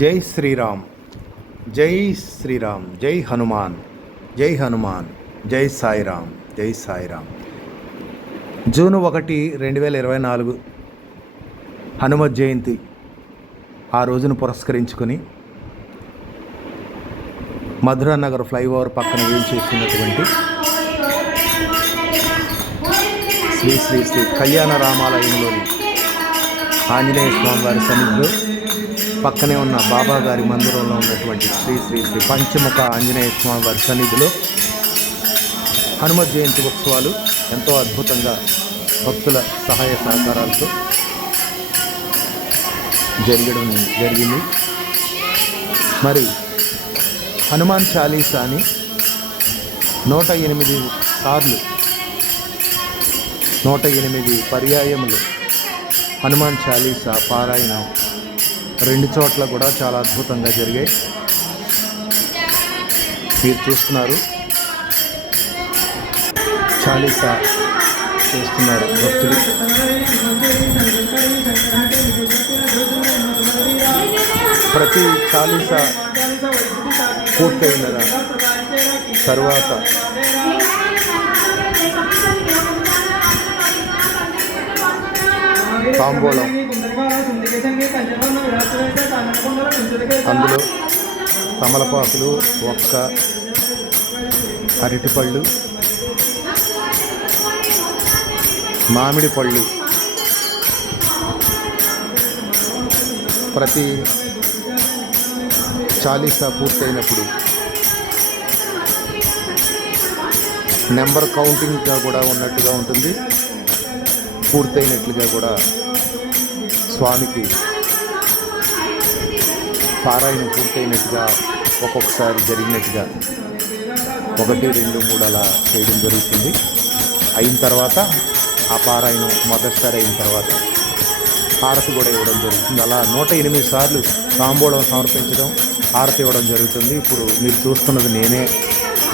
జై శ్రీరామ్ జై శ్రీరామ్ జై హనుమాన్ జై హనుమాన్ జై సాయిరామ్ జై సాయిరామ్. జూన్ ఒకటి రెండు వేల ఇరవై నాలుగు హనుమత్ జయంతి ఆ రోజును పురస్కరించుకొని మధురా నగర్ ఫ్లైఓవర్ పక్కన ఏం శ్రీ శ్రీ శ్రీ కళ్యాణ రామాలయంలోని ఆంజనేయ స్వామి వారి సన్నిధిలో పక్కనే ఉన్న బాబా గారి మందిరంలో ఉన్నటువంటి శ్రీ శ్రీ శ్రీ పంచముఖ ఆంజనేయ స్వామి వారి సన్నిధిలో హనుమ జయంతి ఉత్సవాలు ఎంతో అద్భుతంగా భక్తుల సహాయ సహకారాలతో జరగడం జరిగింది. మరి హనుమాన్ చాలీసాని నూట ఎనిమిది సార్లు నూట ఎనిమిది పర్యాయములు హనుమాన్ చాలీసా పారాయణ రెండు చోట్ల కూడా చాలా అద్భుతంగా జరిగాయి. మీరు చూస్తున్నారు. చాలీసా చేస్తున్నారు భక్తులు. ప్రతి చాలీసా పూర్తయిన తర్వాత తాంబూలం అందులో తమలపాకులు ఒక్క అరటిపళ్ళు మామిడి పళ్ళు. ప్రతి చాలీసా పూర్తయినప్పుడు నెంబర్ కౌంటింగ్గా కూడా ఉన్నట్టుగా ఉంటుంది. పూర్తయినట్లుగా కూడా స్వామికి పారాయణం పూర్తయినట్టుగా ఒక్కొక్కసారి జరిగినట్టుగా ఒకటి రెండు మూడు అలా చేయడం జరుగుతుంది. అయిన తర్వాత ఆ పారాయణం మొదటిసారి అయిన తర్వాత హారతి కూడా ఇవ్వడం జరుగుతుంది. అలా నూట ఎనిమిది సార్లు తాంబూలం సమర్పించడం హారతి ఇవ్వడం జరుగుతుంది. ఇప్పుడు మీరు చూస్తున్నది నేనే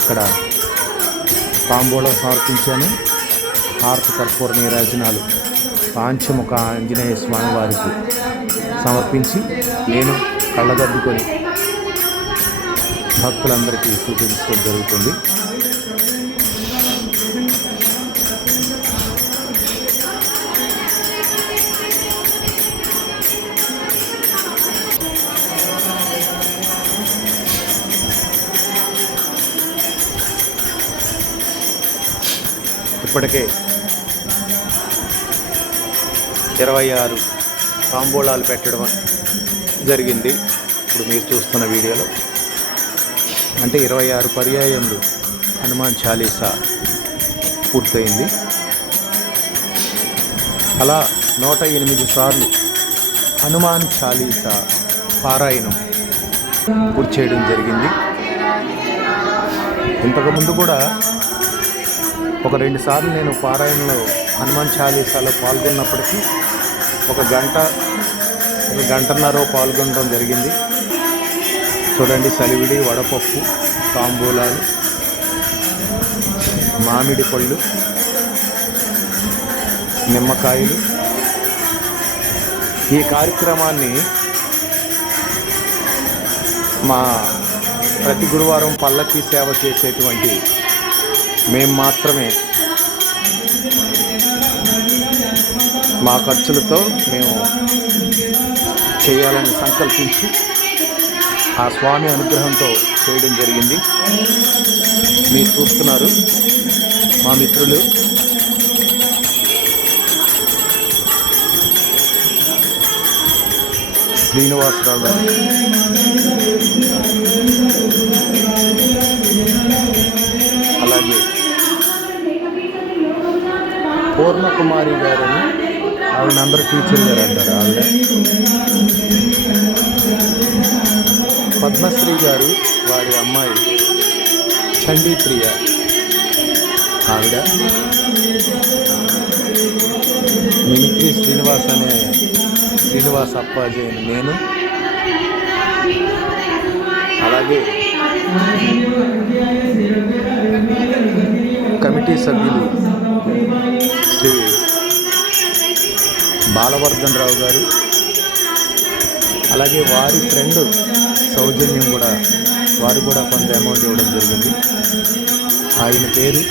అక్కడ తాంబూలం సమర్పించాను. హారతి కర్పూర నీరాజనాలు కాంచముఖ ఆంజనేయ స్వామి వారికి సమర్పించి నేను కళ్ళగద్దుకొని భక్తులందరికీ చూపించడం జరుగుతుంది. ఇప్పటికే ఇరవై ఆరు తాంబూలాలు పెట్టడం జరిగింది. ఇప్పుడు మీరు చూస్తున్న వీడియోలో. అంటే ఇరవై ఆరు పర్యాయములు హనుమాన్ చాలీసా పూర్తయింది. అలా నూట ఎనిమిది సార్లు హనుమాన్ చాలీసా పారాయణం పూర్తి చేయడం జరిగింది. ఇంతకుముందు కూడా ఒక రెండు సార్లు నేను పారాయణలో హనుమాన్ చాలీసాలో పాల్గొన్నప్పటికీ ఒక గంట ఒక గంటన్నర పాల్గొనడం జరిగింది. చూడండి సలివిడి వడపప్పు తాంబూలాలు మామిడి పళ్ళు నిమ్మకాయలు. ఈ కార్యక్రమాన్ని మా ప్రతి గురువారం పల్లకి సేవ చేసేటువంటి మేము మాత్రమే మా ఖర్చులతో మేము చేయాలని సంకల్పించి ఆ స్వామి అనుగ్రహంతో చేయడం జరిగింది. మీరు చూస్తున్నారు మా మిత్రులు. శ్రీనివాసరావు గారు. అలాగే పూర్ణకుమారి గారని ఆవిడ అందరూ టీచర్ గారు అంటారు ఆవిడ. పద్మశ్రీ గారు వారి అమ్మాయి చండీ ప్రియ ఆవిడ. మిమిక్రీ శ్రీనివాస్ అనే శ్రీనివాస్ అప్పాజీ అని నేను. అలాగే కమిటీ సభ్యులు శ్రీ బాలవర్ధన్ రావు గారు. అలాగే వారి ఫ్రెండ్ సౌజన్యం కూడా వారు కూడా కొంత అమౌంట్ ఇవ్వడం జరిగింది. ఆయన పేరు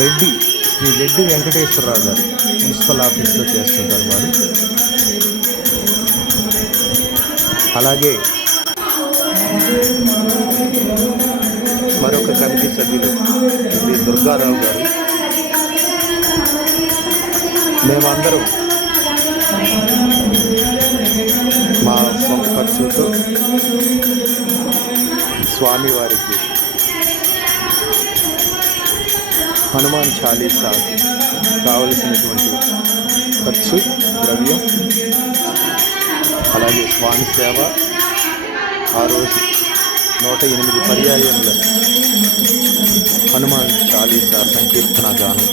రెడ్డి శ్రీ రెడ్డి వెంకటేశ్వరరావు గారు. మున్సిపల్ ఆఫీస్లో చేస్తుంటారు వారు. అలాగే మరొక కమిటీ సభ్యులు శ్రీ దుర్గారావు గారు. మేమందరం మా సొంత ఖర్చులతో స్వామివారికి హనుమాన్ చాలీసా కావలసినటువంటి ఖర్చు ద్రవ్యం అలాగే స్వామి సేవ ఆ రోజు నూట ఎనిమిది పర్యాయంలో హనుమాన్ చాలీసా సంకీర్తన గానం.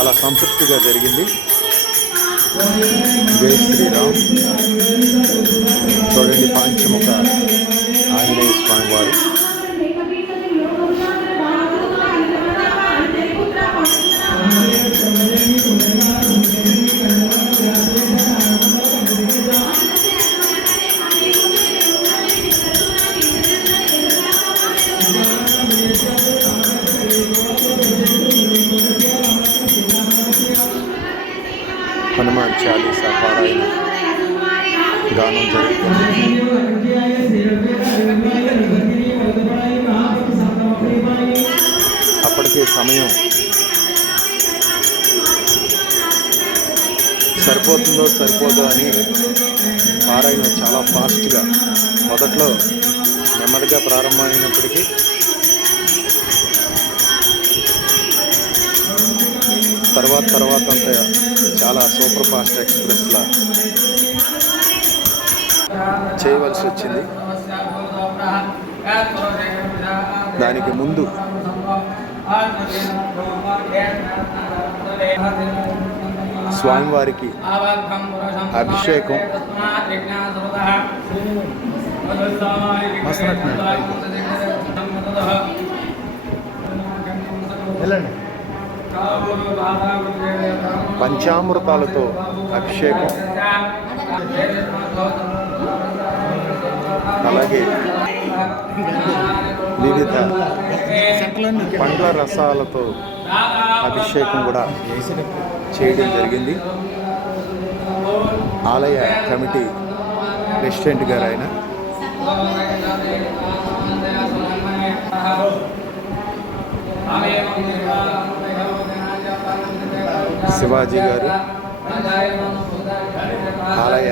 చాలా సంతృప్తిగా జరిగింది. జై శ్రీరామ్. చూడండి పాంచముఖ ఆంజనేయ స్వామి హనుమాన్ చాలీస పారాయణ గానం జరుగుతుంది. అప్పటికే సమయం సరిపోతుందో సరిపోదో అని పారాయణ చాలా ఫాస్ట్గా మొదట్లో నెమ్మదిగా ప్రారంభమైనప్పటికీ తర్వాత తర్వాత అంతా. చాలా సూపర్ ఫాస్ట్ ఎక్స్ప్రెస్లా. చేయవలసి వచ్చింది. దానికి ముందు స్వామివారికి అభిషేకం. వెళ్ళండి. పంచామృతాలతో అభిషేకం. అలాగే వివిధ పండ్ల రసాలతో అభిషేకం కూడా చేయడం జరిగింది. ఆలయ కమిటీ ప్రెసిడెంట్ గారు ఆయన శివాజీ గారు. ఆలయ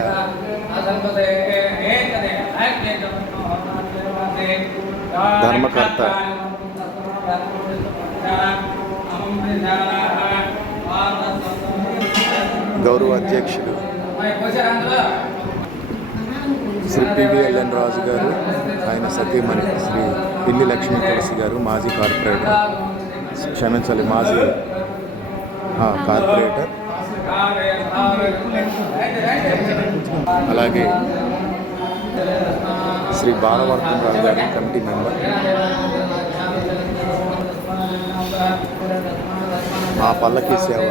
ధర్మకర్త. గౌరవ అధ్యక్షుడు. శ్రీ పివిఎల్ఎన్ రాజు గారు ఆయన సతీమణి శ్రీ పిల్లి లక్ష్మీ తులసి గారు మాజీ కార్పొరేటర్. క్షమించాలి మాజీ కార్పొరేటర్. అలాగే శ్రీ బాలవర్ధన్ రావు గారి కమిటీ మెంబర్. మా పల్లకి సేవ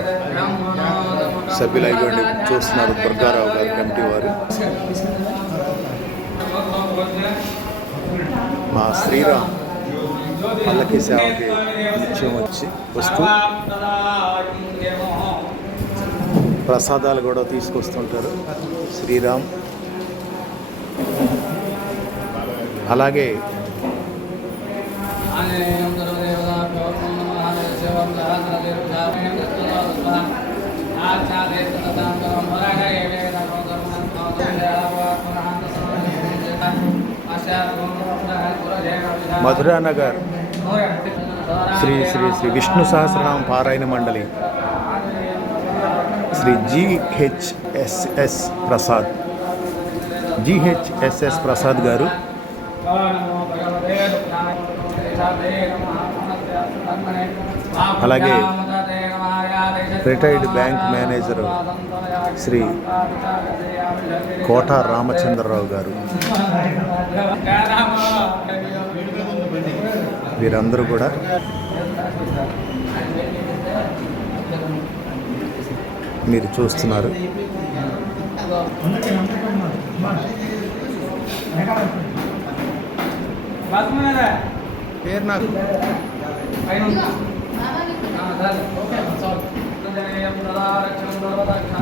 సభ్యులు చూస్తున్నారు దుర్గారావు గారి కమిటీ వారు. మా శ్రీరామ్ పల్లకి సేవకి నిత్యం వచ్చి వస్తూ ప్రసాదాలు కూడా తీసుకొస్తుంటారు. శ్రీరామ్. అలాగే మధురానగర్. శ్రీ శ్రీ శ్రీ విష్ణు సహస్రనామ పారాయణ మండలి. శ్రీ జిహెచ్ఎస్ఎస్ ప్రసాద్. జిహెచ్ఎస్ఎస్ ప్రసాద్ గారు. అలాగే retired bank manager Shri Kota Ramachandrarao garu. వీరందరూ కూడా మీరు చూస్తున్నారు. పేరు నాకు.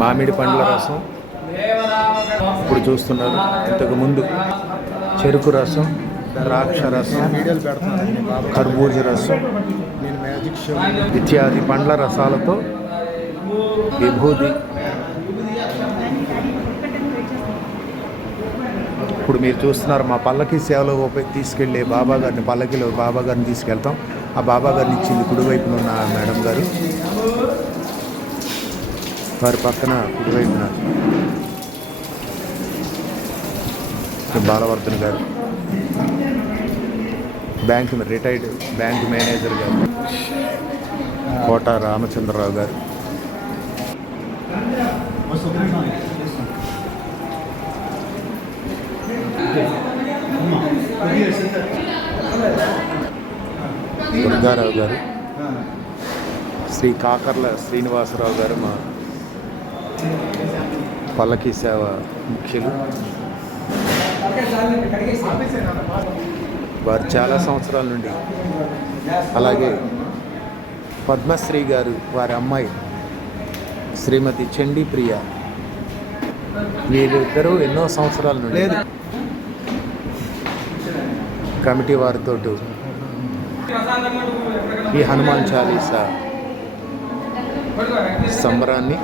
మామిడి పండ్ల రసం. ఇప్పుడు చూస్తున్నారు. ఇంతకు ముందు చెరుకు రసం ద్రాక్ష రసం కర్బూజ రసం నేను మ్యాజిక్ ఇత్యాది పండ్ల రసాలతో విభూతి. ఇప్పుడు మీరు చూస్తున్నారు మా పల్లకి సేవలో తీసుకెళ్ళే బాబా గారిని పల్లకిలో బాబా గారిని తీసుకెళ్తాం. ఆ బాబా గారిని ఇచ్చింది కుడివైపున ఉన్న మేడం గారు. వారి పక్కన కుడివైపున బాలవర్ధన్ గారు. బ్యాంక్ రిటైర్డ్ బ్యాంక్ మేనేజర్ గారు. కోట రామచంద్రరావు గారు. దుర్గారావు గారు. శ్రీ కాకర్ల శ్రీనివాసరావు గారు మా పల్లకి సేవ ముఖ్యులు. వారు చాలా సంవత్సరాల నుండి అలాగే పద్మశ్రీ గారు వారి అమ్మాయి శ్రీమతి చండీ ప్రియ వీరిద్దరూ ఎన్నో సంవత్సరాల నుండి లేదు. కమిటీ వారితో ఈ హనుమాన్ చాలీసా సంబరాన్ని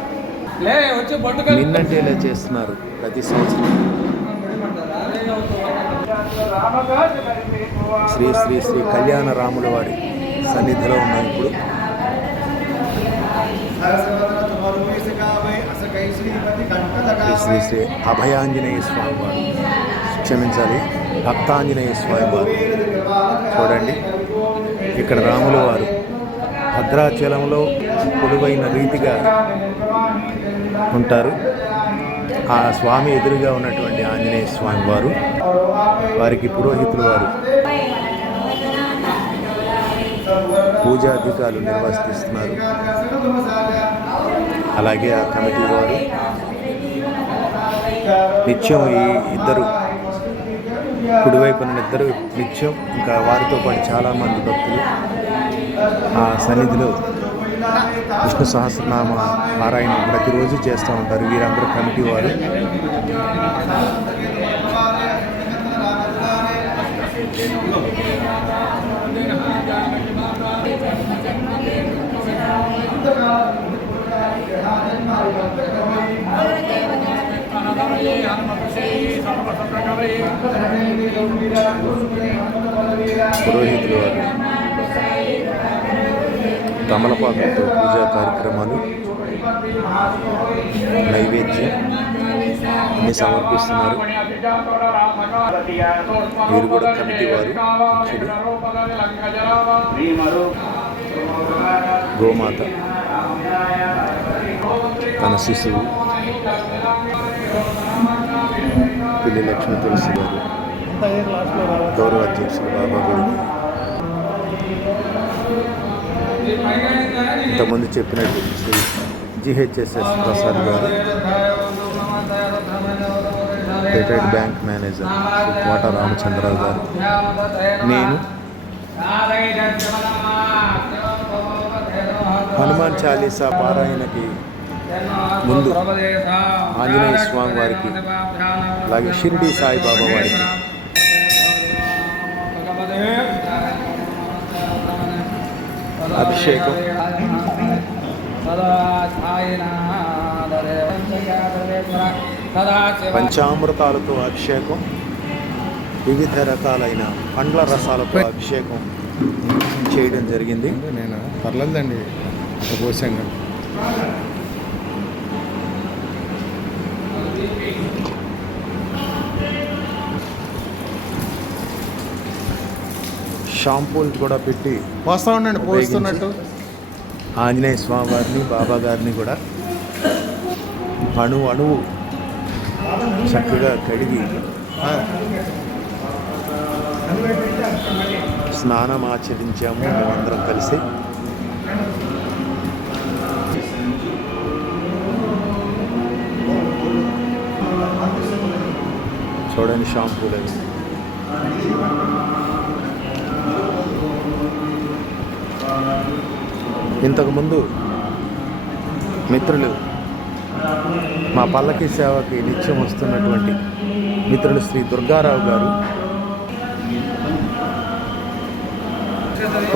లే వచ్చి బొట్టు నిన్నంటేలా చేస్తున్నారు ప్రతి సంవత్సరం శ్రీ శ్రీ శ్రీ కళ్యాణ రాముల వారి సన్నిధిలో ఉన్నాం ఇప్పుడు. శ్రీ శ్రీ అభయాంజనేయ స్వామి వారు క్షమించాలి. భక్తాంజనేయ స్వామి వారు చూడండి. ఇక్కడ రాముల వారు భద్రాచలంలో కొలువైన రీతిగా ఉంటారు. ఆ స్వామి ఎదురుగా ఉన్నటువంటి ఆంజనేయ స్వామి వారు వారికి పురోహితులు వారు. పూజాధికారులు నిర్వర్తిస్తున్నారు అలాగే ఆ కమిటీ వారు. నిత్యం ఈ ఇద్దరు కుడివైపున ఇద్దరు నిత్యం ఇంకా వారితో పాటు చాలామంది భక్తులు ఆ సన్నిధిలో విష్ణు సహస్రనామ నారాయణ ప్రతిరోజు చేస్తూ ఉంటారు. వీరందరూ కమిటీ వారు. పురోహితులు వారు తమలపాకులతో పూజా కార్యక్రమాలు నైవేద్యం అన్ని సమర్పిస్తున్నారు. వీరు కూడా కమిటీ వారు గోమాత తన శిశువు పిల్లి లక్ష్మి తులసి గారు గౌరవ అధ్యక్షులు బాబా గారు. ఇంతకుముందు చెప్పినట్టు Shri GHSS Prasad garu retired bank manager Kota Ramachandrarao garu. నేను హనుమాన్ చాలీసా పారాయణకి ముందు ఆంజనేయ స్వామి వారికి అలాగే షిరిడి సాయిబాబా వారికి. అభిషేకం. పంచామృతాలతో అభిషేకం వివిధ రకాలైన పండ్ల రసాలతో అభిషేకం చేయడం జరిగింది. నేను పర్లేదండి పోసాను షాంపూలు కూడా పెట్టి పోస్తా ఉండండి పోస్తున్నట్టు ఆంజనేయ స్వామి వారిని బాబా గారిని కూడా. అణు అణువు చక్కగా కడిగి స్నానం ఆచరించాము. మేమందరం కలిసి. చూడండి షాంపూ లేదు ఇంతకుముందు మిత్రులు మా పల్లకి సేవకి నిత్యం వస్తున్నటువంటి మిత్రులు శ్రీ దుర్గారావు గారు.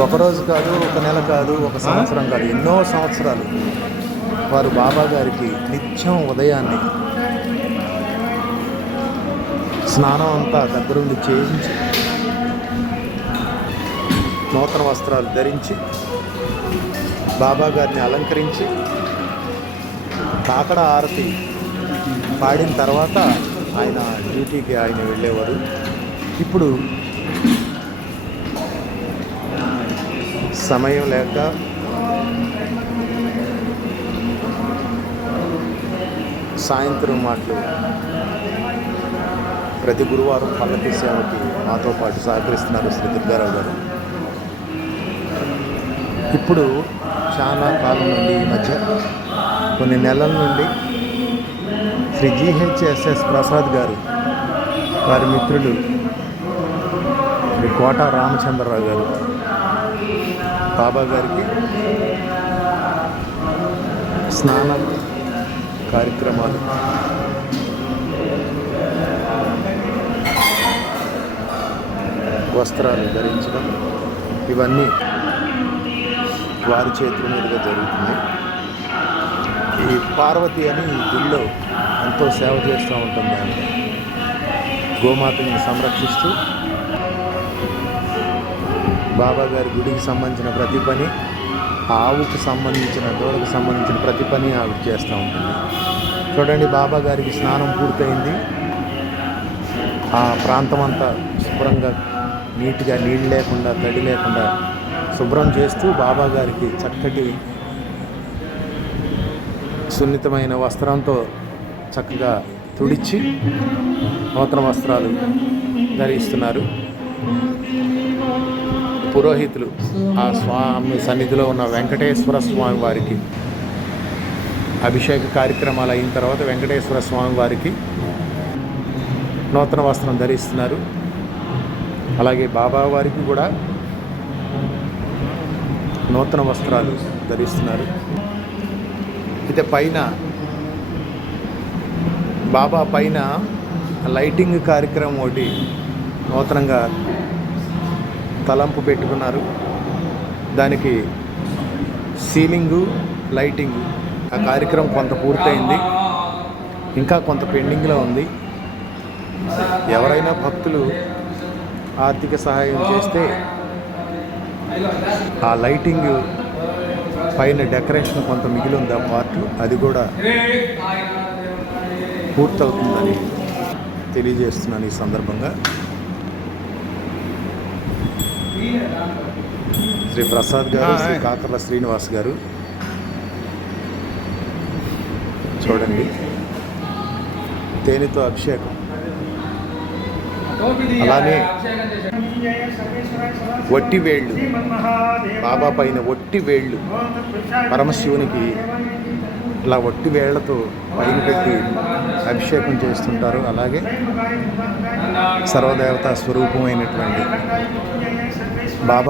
ఒకరోజు కాదు ఒక నెల కాదు ఒక సంవత్సరం కాదు ఎన్నో సంవత్సరాలు వారు బాబా గారికి నిత్యం ఉదయాన్నే స్నానం అంతా దగ్గరుండి చేయించి నూతన వస్త్రాలు ధరించి బాబా గారిని అలంకరించి కాకడ ఆరతి పాడిన తర్వాత ఆయన డ్యూటీకి ఆయన వెళ్ళేవారు. ఇప్పుడు సమయం లేక సాయంత్రం మాటలు ప్రతి గురువారం పల్లకి సేవకి మాతో పాటు సహకరిస్తున్నారు శ్రీ దుర్గారావు గారు. ఇప్పుడు చాలా కాలం నుండి ఈ మధ్య కొన్ని నెలల నుండి శ్రీ జిహెచ్ఎస్ఎస్ ప్రసాద్ గారు వారి మిత్రులు శ్రీ కోట రామచంద్రరావు గారు బాబా గారికి స్నాన కార్యక్రమాలు. వస్త్రాలు ధరించడం ఇవన్నీ వారి చేతుల మీదుగా జరుగుతుంది ఈ పార్వతి అని ఈ గుడిలో ఎంతో సేవ చేస్తూ ఉంటుంది ఆమె గోమాతని సంరక్షిస్తూ బాబా గారి గుడికి సంబంధించిన ప్రతి పని ఆవుకు సంబంధించిన దూడకు సంబంధించిన ప్రతి పని ఆవిడ చేస్తూ ఉంటుంది. చూడండి బాబా గారికి స్నానం పూర్తయింది. ఆ ప్రాంతం అంతా శుభ్రంగా నీట్గా నీళ్ళు లేకుండా తడి లేకుండా శుభ్రం చేస్తూ బాబా గారికి చక్కటి సున్నితమైన వస్త్రంతో చక్కగా తుడిచి నూతన వస్త్రాలు ధరిస్తున్నారు. పురోహితులు ఆ స్వామి సన్నిధిలో ఉన్న వెంకటేశ్వర స్వామి వారికి అభిషేక కార్యక్రమాలు అయిన తర్వాత వెంకటేశ్వర స్వామి వారికి నూతన వస్త్రం ధరిస్తున్నారు. అలాగే బాబా వారికి కూడా నూతన వస్త్రాలు ధరిస్తున్నారు. అయితే పైన బాబా పైన లైటింగ్ కార్యక్రమం ఒకటి నూతనంగా తలంపు పెట్టుకున్నారు. దానికి సీలింగు లైటింగ్. ఆ కార్యక్రమం కొంత పూర్తయింది. ఇంకా కొంత పెండింగ్లో ఉంది. ఎవరైనా భక్తులు ఆర్థిక సహాయం చేస్తే ఆ లైటింగ్ పైన డెకరేషన్ కొంత మిగిలి ఉంది ఆ పార్ట్ అది కూడా పూర్తవుతుందని తెలియజేస్తున్నాను ఈ సందర్భంగా. శ్రీ ప్రసాద్ గారు శ్రీ కాకర్ల శ్రీనివాస్ గారు. చూడండి. తేనెతో అభిషేకం. అలానే వట్టి వేళ్ళు. బాబా పైన ఒట్టి వేళ్ళు. పరమశివునికి ఇలా ఒట్టి వేళ్ళతో పైన పెట్టి అభిషేకం చేస్తుంటారు. అలాగే సర్వదేవతా స్వరూపమైనటువంటి బాబా